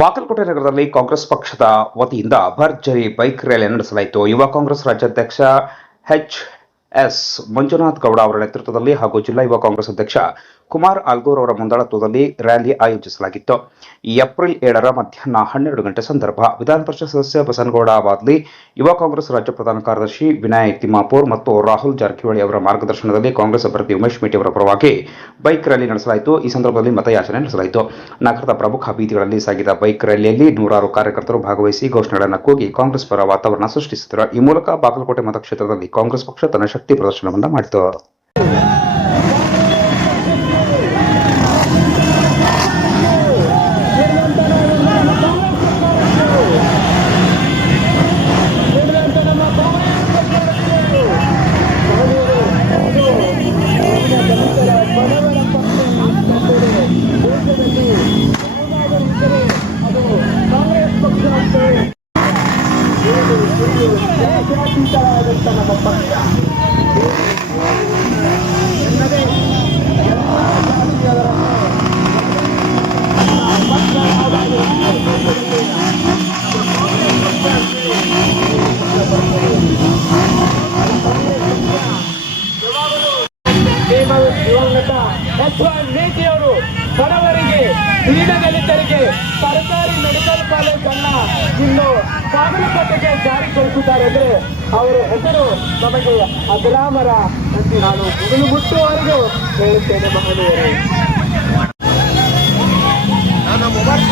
ಬಾಗಲಕೋಟೆ ನಗರದಲ್ಲಿ ಕಾಂಗ್ರೆಸ್ ಪಕ್ಷದ ವತಿಯಿಂದ ಭರ್ಜರಿ ಬೈಕ್ ರ್ಯಾಲಿ ನಡೆಸಲಾಯಿತು. ಯುವ ಕಾಂಗ್ರೆಸ್ ರಾಜ್ಯಾಧ್ಯಕ್ಷ ಎಚ್.ಎಸ್. ಮಂಜುನಾಥ್ ಗೌಡ ಅವರ ನೇತೃತ್ವದಲ್ಲಿ ಹಾಗೂ ಜಿಲ್ಲಾ ಯುವ ಕಾಂಗ್ರೆಸ್ ಅಧ್ಯಕ್ಷ ಕುಮಾರ್ ಆಲ್ಗೂರ್ ಅವರ ಮುಂದಾಳತ್ವದಲ್ಲಿ ರ್ಯಾಲಿ ಆಯೋಜಿಸಲಾಗಿತ್ತು. ಏಪ್ರಿಲ್ 7ರ ಮಧ್ಯಾಹ್ನ 12 ಗಂಟೆ ಸಂದರ್ಭ ವಿಧಾನ ಪರಿಷತ್ ಸದಸ್ಯ ಬಸನಗೌಡ ಬಾದ್ಲಿ, ಯುವ ಕಾಂಗ್ರೆಸ್ ರಾಜ್ಯ ಪ್ರಧಾನ ಕಾರ್ಯದರ್ಶಿ ವಿನಯ್ ತಿಮ್ಮಾಪುರ್ ಮತ್ತು ರಾಹುಲ್ ಜಾರಕಿಹೊಳಿ ಅವರ ಮಾರ್ಗದರ್ಶನದಲ್ಲಿ ಕಾಂಗ್ರೆಸ್ ಅಭ್ಯರ್ಥಿ ಉಮೇಶ್ ಮೇಟಿ ಅವರ ಪರವಾಗಿ ಬೈಕ್ ರ್ಯಾಲಿ ನಡೆಸಲಾಯಿತು. ಈ ಸಂದರ್ಭದಲ್ಲಿ ಮತಯಾಚನೆ ನಡೆಸಲಾಯಿತು. ನಗರದ ಪ್ರಮುಖ ಬೀದಿಗಳಲ್ಲಿ ಸಾಗಿದ ಬೈಕ್ ರ್ಯಾಲಿಯಲ್ಲಿ ನೂರಾರು ಕಾರ್ಯಕರ್ತರು ಭಾಗವಹಿಸಿ ಘೋಷಣೆಗಳನ್ನು ಕೂಗಿ ಕಾಂಗ್ರೆಸ್ ಪರ ವಾತಾವರಣ ಸೃಷ್ಟಿಸಿದರು. ಈ ಮೂಲಕ ಬಾಗಲಕೋಟೆ ಮತಕ್ಷೇತ್ರದಲ್ಲಿ ಕಾಂಗ್ರೆಸ್ ಪಕ್ಷ ತನ್ನ ಶಕ್ತಿ ಪ್ರದರ್ಶನವನ್ನು ಮಾಡಿತು. ನೀತಿಯವರು ಬಡವರಿಗೆ, ದೀನದಲಿತರಿಗೆ ಸರ್ಕಾರಿ ಮೆಡಿಕಲ್ ಕಾಲೇಜನ್ನ ಇನ್ನು ಬಾಗಲಕೋಟೆಗೆ ಜಾರಿಗೊಳಿಸಿದ್ದಾರೆ ಅಂದರೆ ಅವರ ಹೆಸರು ನಮಗೆ ಅಜರಾಮರ ಎಂದು ನಾನು ಮುಗಿಲು ಮುಟ್ಟುವವರೆಗೂ ಹೇಳುತ್ತೇನೆ. ಮಹನೀಯರೇ, ನನ್ನ ಮೊಬೈಲ್